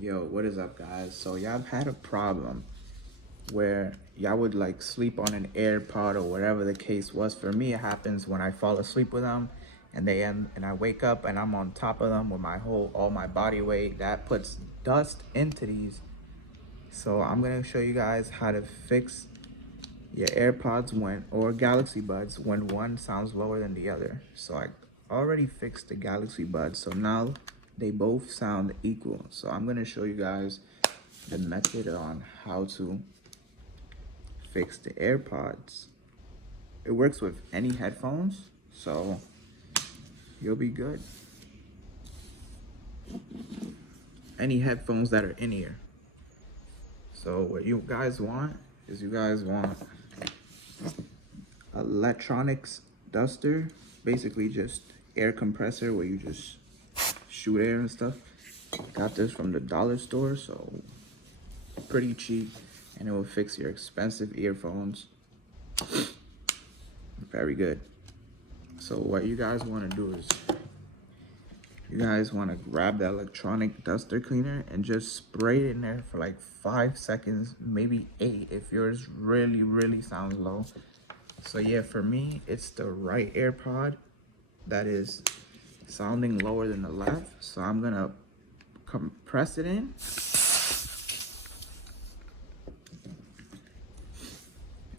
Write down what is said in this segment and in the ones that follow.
Yo, what is up, guys? So y'all have had a problem where y'all would like sleep on an AirPod or whatever the case was. For me, it happens when I fall asleep with them and and I wake up and I'm on top of them with all my body weight. That puts dust into these. So I'm gonna show you guys how to fix your AirPods or Galaxy Buds when one sounds lower than the other. So I already fixed the Galaxy Buds, so now they both sound equal. So I'm gonna show you guys the method on how to fix the AirPods. It works with any headphones, so you'll be good. Any headphones that are in ear. So what you guys want is electronics duster, basically just air compressor where you just shoot air and stuff. Got this from the dollar store, so pretty cheap, and it will fix your expensive earphones. Very good. So what you guys want to do is you guys want to grab the electronic duster cleaner and just spray it in there for like 5 seconds, maybe 8 if yours really sounds low. So yeah, for me, it's the right AirPod that is sounding lower than the left. So I'm gonna compress it in.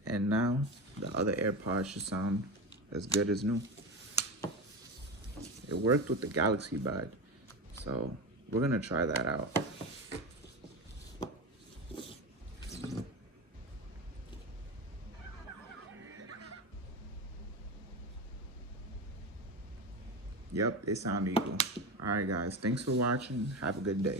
And now the other AirPod should sound as good as new. It worked with the Galaxy Bud, so we're gonna try that out. Yep, they sound equal. All right, guys, thanks for watching. Have a good day.